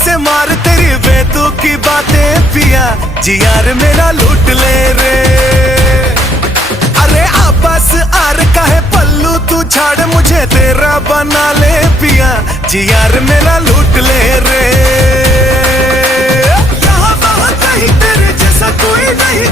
से मार तेरी बेतु की बातें पिया, जी यार मेरा लूट ले रे। अरे आपस आर का है पल्लू, तू छाड़ मुझे तेरा बना ले पिया, जी यार मेरा लूट ले रे। यहाँ वहाँ कहीं तेरे जैसा कोई नहीं